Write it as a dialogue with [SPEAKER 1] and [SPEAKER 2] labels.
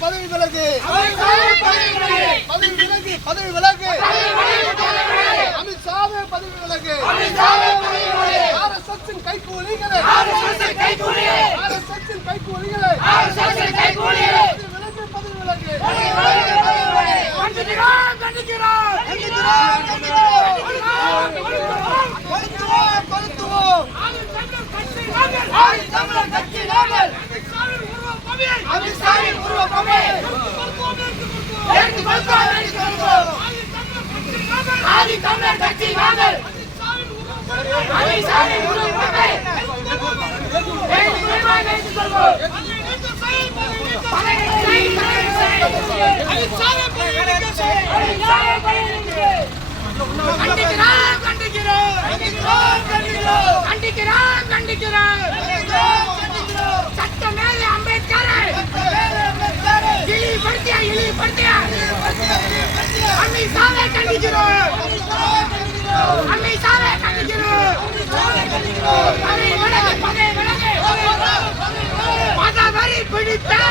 [SPEAKER 1] பதவி விலகு
[SPEAKER 2] பதவி விலகு.
[SPEAKER 1] பதவி விலகு அமித்ஷாவே பதவி விலகு. ஆர்எஸ்எஸ்ஸின் கைக்கூலிகளே
[SPEAKER 2] ஆர்எஸ்எஸ்ஸின் கைக்கூலியே.
[SPEAKER 1] ஆர்எஸ்எஸ்ஸின் கைக்கூலிகளே
[SPEAKER 2] ஆர்எஸ்எஸ்ஸின் கைக்கூலியே.
[SPEAKER 1] பதவி விலகு பதவி விலகு.
[SPEAKER 2] கண்டிக்கிறோம், கண்டிக்கிறோம்.
[SPEAKER 1] கண்டிக்கிறோம், கண்டிக்கிறோம். கொளுத்துவோம் கொளுத்துவோம்
[SPEAKER 2] ஆதி தமிழர் கட்சி நாங்கள். ஆதி தமிழர் கட்சி நாங்கள். அமித்ஷாவின் பவியை. அமித்ஷாவின் உருவப் பவியை. எடுத்து கொடுத்தோம், எடுத்து கொடுத்தோம். ஆதி தமிழர் கட்சி நாங்கள். அமித்ஷாவின் உருவப் பவியை. எடுத்து கொடுத்தோம், எடுத்து கொடுத்தோம். பதவி செய், பதவி செய். அமித்ஷாவை ஆதி தமிழர் கட்சி வாங்கல் பதவி நீக்க செய். கண்டிக்கிறோம், கண்டிக்கிறோம். கண்டிக்கிறோம், கண்டிக்கிறோம். பிடித்த